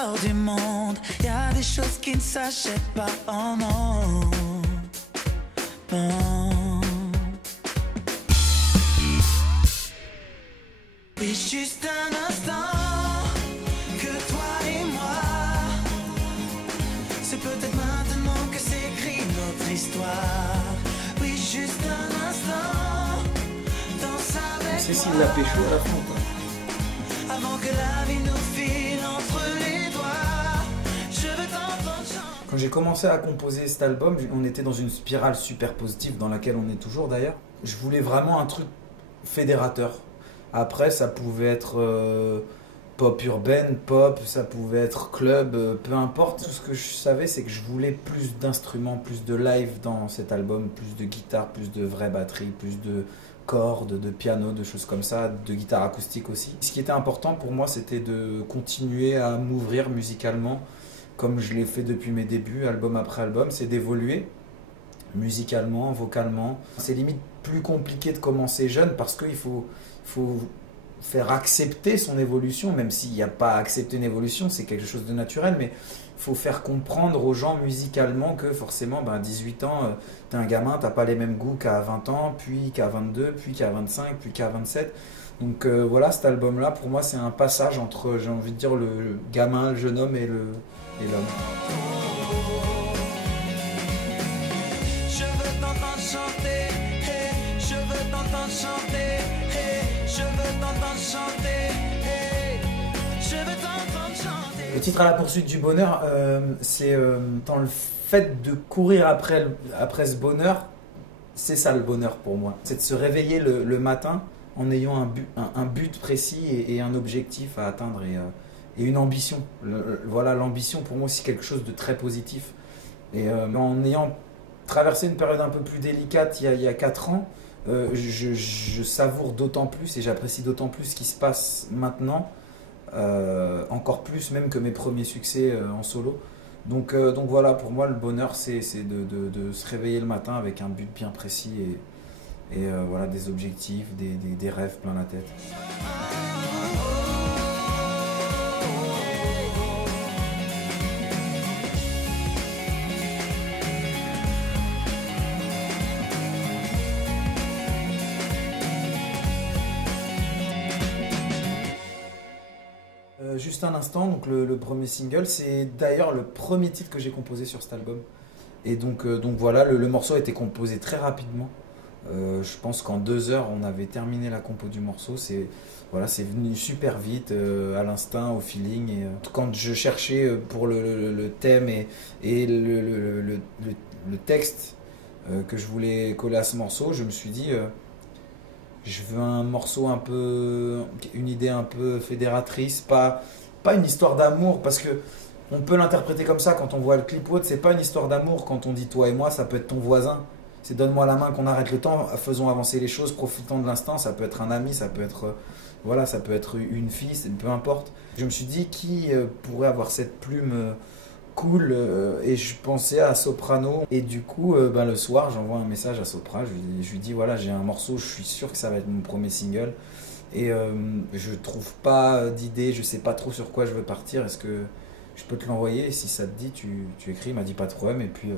l'histoire du monde, y a des choses qui ne s'achètent pas. Oh non, non. Oui, juste un instant, que toi et moi, c'est peut-être maintenant que s'écrit notre histoire. Oui, juste un instant, danse avec C'est moi. s'il l'a pécho à la fin, quoi. Avant que la vie nous file entre les doigts, je veux t'entendre chanter. Quand j'ai commencé à composer cet album, on était dans une spirale super positive dans laquelle on est toujours d'ailleurs. Je voulais vraiment un truc fédérateur. Après, ça pouvait être pop urbaine, pop, ça pouvait être club, peu importe. Tout ce que je savais, c'est que je voulais plus d'instruments, plus de live dans cet album, plus de guitare, plus de vraie batterie, plus de cordes, de piano, de choses comme ça, de guitare acoustique aussi. Ce qui était important pour moi, c'était de continuer à m'ouvrir musicalement, comme je l'ai fait depuis mes débuts, album après album, c'est d'évoluer musicalement, vocalement. C'est limite plus compliqué de commencer jeune parce qu'il faut faire accepter son évolution, même s'il n'y a pas à accepter une évolution, c'est quelque chose de naturel, mais il faut faire comprendre aux gens musicalement que forcément, à 18 ans, t'es un gamin, t'as pas les mêmes goûts qu'à 20 ans, puis qu'à 22, puis qu'à 25, puis qu'à 27. Donc voilà, cet album-là, pour moi, c'est un passage entre, j'ai envie de dire, le gamin, le jeune homme et l'homme. Je veux t'entendre chanter, hey, je veux t'entendre chanter, hey, je veux t'entendre chanter, hey, je veux t'entendre chanter. Le titre À la poursuite du bonheur, c'est dans le fait de courir après ce bonheur, c'est ça le bonheur pour moi. C'est de se réveiller le matin en ayant un but précis et un objectif à atteindre et une ambition. Voilà, l'ambition pour moi c'est quelque chose de très positif. Et en ayant traversé une période un peu plus délicate il y a 4 ans, je savoure d'autant plus et j'apprécie d'autant plus ce qui se passe maintenant, encore plus même que mes premiers succès en solo. Donc voilà, pour moi le bonheur c'est de se réveiller le matin avec un but bien précis et voilà, des objectifs, des rêves plein la tête. Juste un instant, donc le premier single, c'est d'ailleurs le premier titre que j'ai composé sur cet album. Et donc voilà, le morceau a été composé très rapidement. Je pense qu'en 2 heures, on avait terminé la compo du morceau. C'est venu super vite, à l'instinct, au feeling. Et, quand je cherchais pour le thème et le texte que je voulais coller à ce morceau, je me suis dit... je veux un morceau une idée un peu fédératrice, pas une histoire d'amour, parce que on peut l'interpréter comme ça quand on voit le clip ou autre. C'est pas une histoire d'amour quand on dit toi et moi, ça peut être ton voisin. C'est donne-moi la main qu'on arrête le temps, faisons avancer les choses, profitons de l'instant. Ça peut être un ami, ça peut être ça peut être une fille, peu importe. Je me suis dit qui pourrait avoir cette plume cool et je pensais à Soprano et du coup le soir j'envoie un message à Sopra, je lui dis voilà, j'ai un morceau, je suis sûr que ça va être mon premier single et je trouve pas d'idée, je sais pas trop sur quoi je veux partir, est-ce que je peux te l'envoyer et si ça te dit tu écris. Il m'a dit pas de problème et puis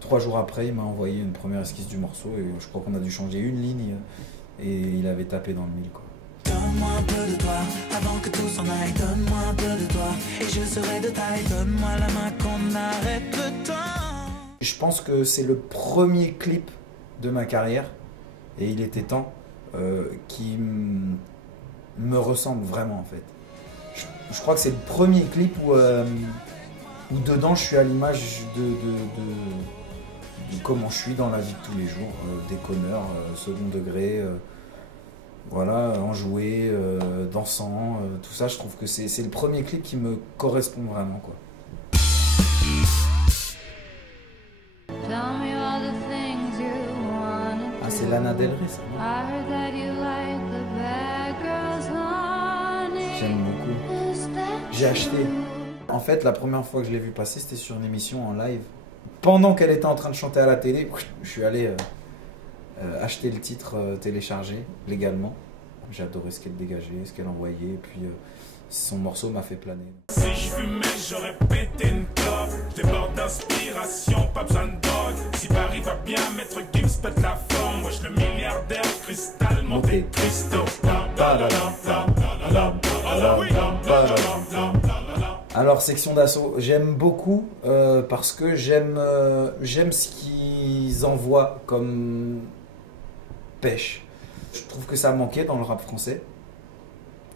3 jours après il m'a envoyé une première esquisse du morceau et je crois qu'on a dû changer une ligne et il avait tapé dans le mille quoi. Donne-moi un peu de toi, avant que tout s'en aille. Donne-moi un peu de toi, et je serai de taille. Donne-moi la main qu'on arrête le temps. Je pense que c'est le premier clip de ma carrière, et il était temps, qui me ressemble vraiment en fait. Je crois que c'est le premier clip où dedans je suis à l'image de comment je suis dans la vie de tous les jours, déconneur, second degré... voilà, enjoué, dansant, tout ça, je trouve que c'est le premier clip qui me correspond vraiment quoi. Ah, c'est Lana Del Rey ça, non ? J'aime beaucoup. J'ai acheté. En fait, la première fois que je l'ai vu passer, c'était sur une émission en live. Pendant qu'elle était en train de chanter à la télé, je suis allé acheter le titre téléchargé légalement. J'ai adoré ce qu'elle dégageait, ce qu'elle envoyait. Et puis son morceau m'a fait planer. Si je fumais, j'aurais pété une clope. Déborde d'inspiration, pas besoin de drogue. Si Paris va bien, Maître Gims pète la forme. Wesh le milliardaire, cristal, Monte Cristo. Alors section d'assaut, j'aime beaucoup parce que j'aime ce qu'ils envoient comme pêche. Je trouve que ça manquait dans le rap français.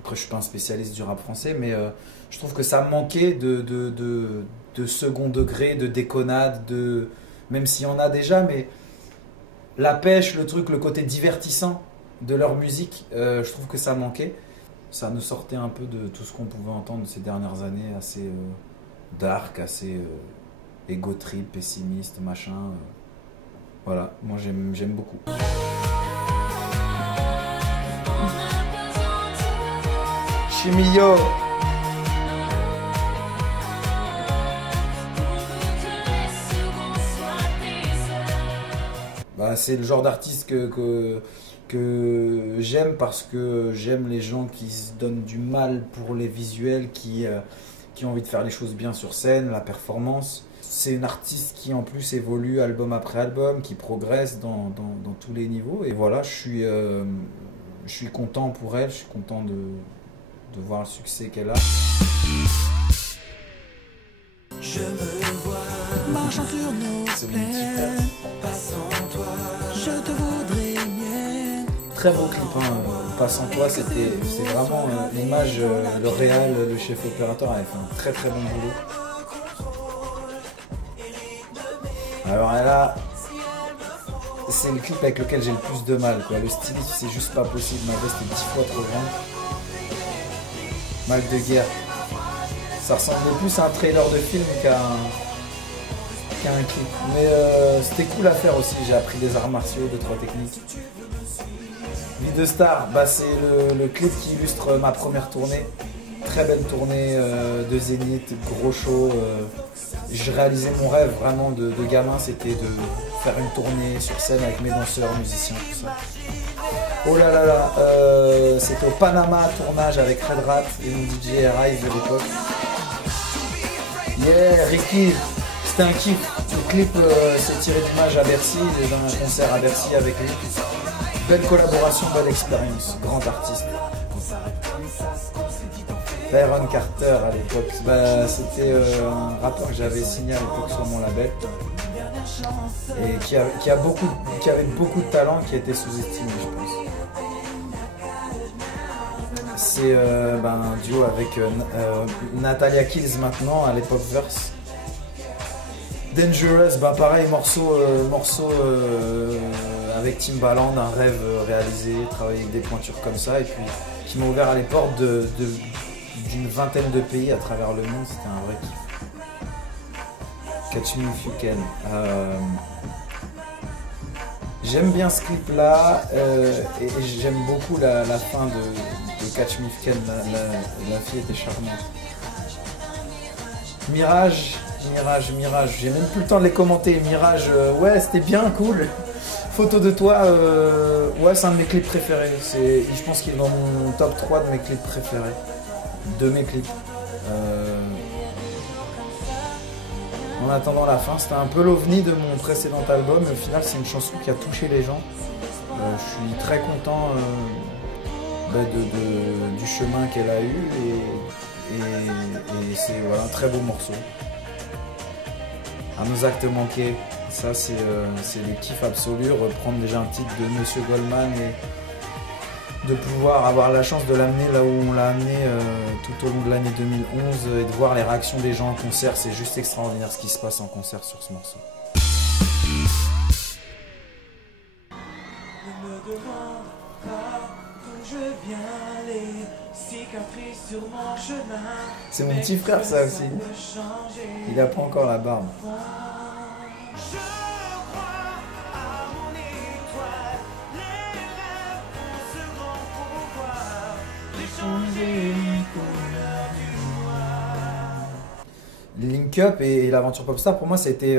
Après je suis pas un spécialiste du rap français, mais je trouve que ça manquait de second degré, de déconnade, même s'il y en a déjà, mais la pêche, le truc, le côté divertissant de leur musique, je trouve que ça manquait. Ça nous sortait un peu de tout ce qu'on pouvait entendre ces dernières années, assez dark, assez ego trip, pessimiste, machin. Voilà, moi j'aime beaucoup. Chimio. Bah, c'est le genre d'artiste que j'aime parce que j'aime les gens qui se donnent du mal pour les visuels, qui ont envie de faire les choses bien sur scène, la performance. C'est une artiste qui en plus évolue album après album, qui progresse dans tous les niveaux. Et voilà, je suis content pour elle, je suis content de voir le succès qu'elle a. Je me vois marchant sur nos plaines, passant toi, je te voudrais mienne. Très beau clip, hein. Passant toi, c'est vraiment l'image, le réal, le chef opérateur avait fait un très très bon boulot. Alors là, c'est le clip avec lequel j'ai le plus de mal, quoi. Le stylisme, c'est juste pas possible, ma veste est 10 fois trop grande. Mal de guerre. Ça ressemblait plus à un trailer de film qu'à un clip. Mais c'était cool à faire aussi, j'ai appris des arts martiaux, 2-3 techniques. Vie de star, bah, c'est le clip qui illustre ma première tournée. Très belle tournée de Zénith, gros show. Je réalisais mon rêve vraiment de gamin, c'était de faire une tournée sur scène avec mes danseurs, musiciens, tout ça. Oh là là là, c'était au Panama, tournage avec Red Rat et mon DJ Rise de l'époque. Yeah, Ricky, c'était un kiff. Le clip s'est tiré d'image à Bercy, dans un concert à Bercy avec lui. Belle collaboration, belle expérience, grand artiste. Byron Carter à l'époque, bah, c'était un rappeur que j'avais signé à l'époque sur mon label et qui avait beaucoup de talent, qui a été sous-estimé, je pense. C'est un duo avec Natalia Kills maintenant, à l'époque Verse. Dangerous, bah pareil, morceau avec Timbaland, un rêve réalisé, travailler avec des pointures comme ça, et puis qui m'a ouvert à les portes d'une vingtaine de pays à travers le monde, c'était un vrai kiff. Catch Me If You Can. J'aime bien ce clip là et j'aime beaucoup la fin de Catch Me If You Can, la fille était charmante. Mirage, j'ai même plus le temps de les commenter. Mirage, ouais c'était bien, cool. Photo de toi, ouais c'est un de mes clips préférés. Je pense qu'il est dans mon top 3 de mes clips préférés. De mes clips. En attendant la fin, c'était un peu l'ovni de mon précédent album, mais au final c'est une chanson qui a touché les gens. Je suis très content du chemin qu'elle a eu et c'est voilà, un très beau morceau. À nos actes manqués, ça c'est le kiff absolu, reprendre déjà un titre de Monsieur Goldman et de pouvoir avoir la chance de l'amener là où on l'a amené tout au long de l'année 2011 et de voir les réactions des gens en concert, c'est juste extraordinaire ce qui se passe en concert sur ce morceau. Ne me demande pas d'où je viens, les cicatrices sur mon chemin. C'est mon petit frère ça aussi. Il a pas encore la barbe. Je crois à mon étoile, les rêves ont ce grand pouvoir d'échanger les couleurs du noir. Link Up et l'aventure Popstar, pour moi, ça a été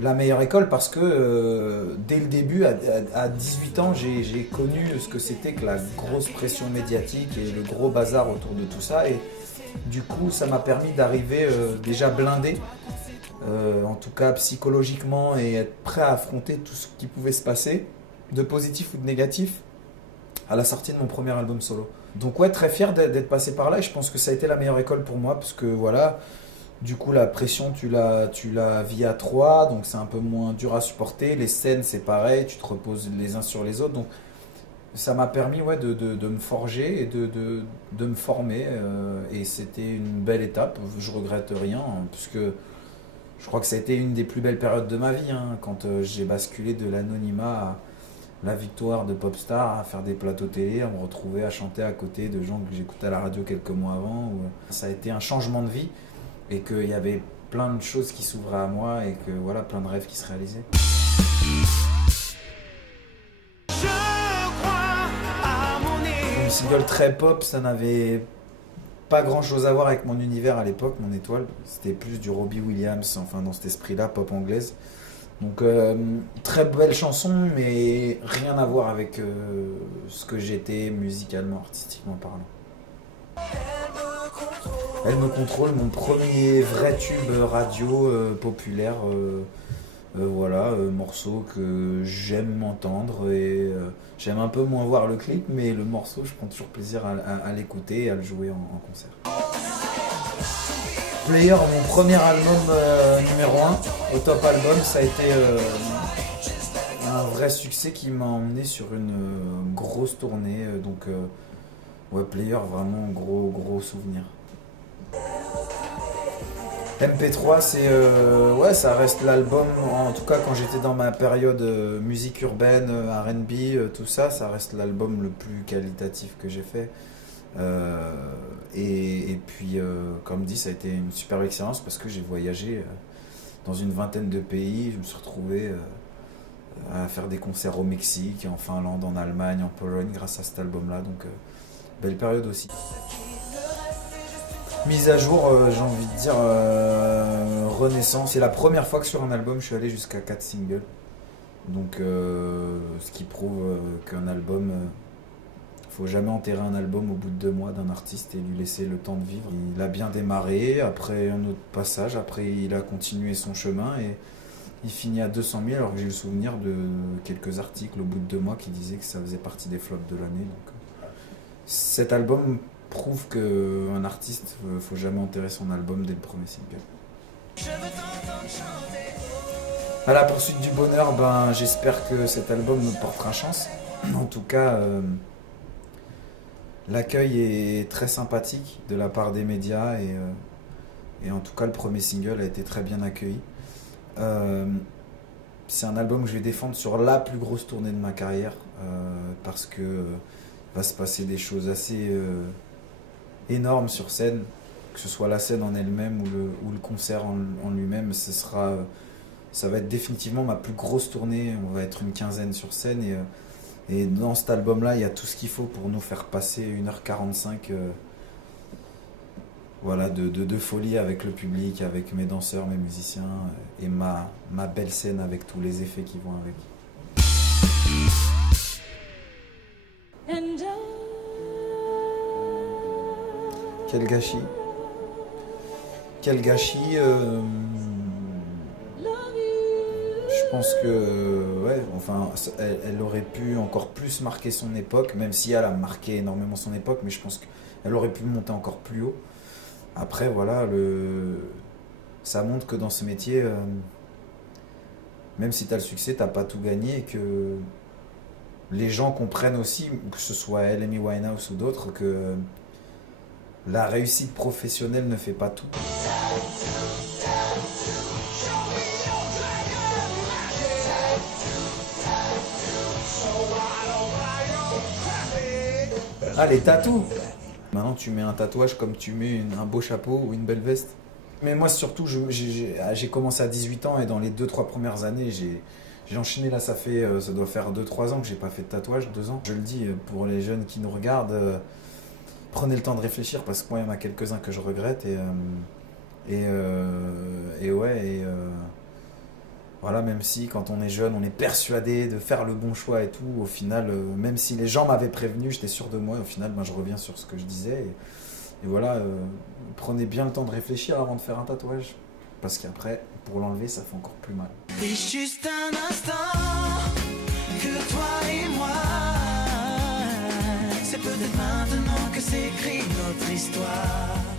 La meilleure école parce que dès le début, à 18 ans, j'ai connu ce que c'était que la grosse pression médiatique et le gros bazar autour de tout ça. Et du coup, ça m'a permis d'arriver déjà blindé, en tout cas psychologiquement, et être prêt à affronter tout ce qui pouvait se passer, de positif ou de négatif, à la sortie de mon premier album solo. Donc ouais, très fier d'être passé par là, et je pense que ça a été la meilleure école pour moi, parce que voilà, du coup la pression tu la vis à trois, donc c'est un peu moins dur à supporter, les scènes c'est pareil, tu te reposes les uns sur les autres, donc ça m'a permis ouais, de me forger et de me former, et c'était une belle étape, je regrette rien, hein, puisque je crois que ça a été une des plus belles périodes de ma vie, hein, quand j'ai basculé de l'anonymat à la victoire de Popstar, à faire des plateaux télé, à me retrouver à chanter à côté de gens que j'écoutais à la radio quelques mois avant. Ça a été un changement de vie et qu'il y avait plein de choses qui s'ouvraient à moi et que voilà, plein de rêves qui se réalisaient. Un single très pop, ça n'avait pas grand chose à voir avec mon univers à l'époque, mon étoile. C'était plus du Robbie Williams, enfin dans cet esprit-là, pop anglaise. Donc très belle chanson, mais rien à voir avec ce que j'étais musicalement, artistiquement parlant. Elle me contrôle, mon premier vrai tube radio populaire, voilà, morceau que j'aime m'entendre et j'aime un peu moins voir le clip, mais le morceau, je prends toujours plaisir à l'écouter et à le jouer en concert. Player, mon premier album numéro 1, au top album, ça a été un vrai succès qui m'a emmené sur une grosse tournée. Donc, ouais, Player, vraiment gros souvenir. MP3, c'est ouais, ça reste l'album, en tout cas quand j'étais dans ma période musique urbaine, R&B, tout ça, ça reste l'album le plus qualitatif que j'ai fait. Et puis, comme dit, ça a été une super expérience parce que j'ai voyagé dans une vingtaine de pays. Je me suis retrouvé à faire des concerts au Mexique, en Finlande, en Allemagne, en Pologne grâce à cet album-là. Donc, belle période aussi. Mise à jour, j'ai envie de dire renaissance. C'est la première fois que sur un album je suis allé jusqu'à 4 singles. Donc, ce qui prouve qu'un album... faut jamais enterrer un album au bout de 2 mois d'un artiste et lui laisser le temps de vivre. Il a bien démarré, après un autre passage, après il a continué son chemin et il finit à 200 000 alors que j'ai le souvenir de quelques articles au bout de 2 mois qui disaient que ça faisait partie des flops de l'année. Donc, cet album prouve qu'un artiste, faut jamais enterrer son album dès le premier single. À la poursuite du bonheur, ben, j'espère que cet album me portera chance. En tout cas... l'accueil est très sympathique de la part des médias et en tout cas le premier single a été très bien accueilli. C'est un album que je vais défendre sur la plus grosse tournée de ma carrière parce que va se passer des choses assez énormes sur scène, que ce soit la scène en elle-même ou le concert en lui-même. Ça va être définitivement ma plus grosse tournée, on va être une quinzaine sur scène et dans cet album-là, il y a tout ce qu'il faut pour nous faire passer 1h45 voilà, de folie avec le public, avec mes danseurs, mes musiciens et ma belle scène avec tous les effets qui vont avec. Quel gâchis. Quel gâchis. Je pense que ouais, enfin, elle aurait pu encore plus marquer son époque, même si elle a marqué énormément son époque, mais je pense qu'elle aurait pu monter encore plus haut. Après, voilà, ça montre que dans ce métier, même si tu as le succès, tu n'as pas tout gagné et que les gens comprennent aussi, que ce soit elle, Amy Winehouse ou d'autres, que la réussite professionnelle ne fait pas tout. Ah, les tatous! Maintenant, tu mets un tatouage comme tu mets un beau chapeau ou une belle veste. Mais moi, surtout, j'ai commencé à 18 ans et dans les 2-3 premières années, j'ai enchaîné. Là, ça doit faire 2-3 ans que j'ai pas fait de tatouage, 2 ans. Je le dis pour les jeunes qui nous regardent, prenez le temps de réfléchir parce que moi, il y en a quelques-uns que je regrette. Voilà, même si quand on est jeune, on est persuadé de faire le bon choix et tout, au final, même si les gens m'avaient prévenu, j'étais sûr de moi, au final, je reviens sur ce que je disais. Et voilà, prenez bien le temps de réfléchir avant de faire un tatouage. Parce qu'après, pour l'enlever, ça fait encore plus mal. Oui, juste un instant, que toi et moi, c'est peut-être maintenant que s'écrit notre histoire.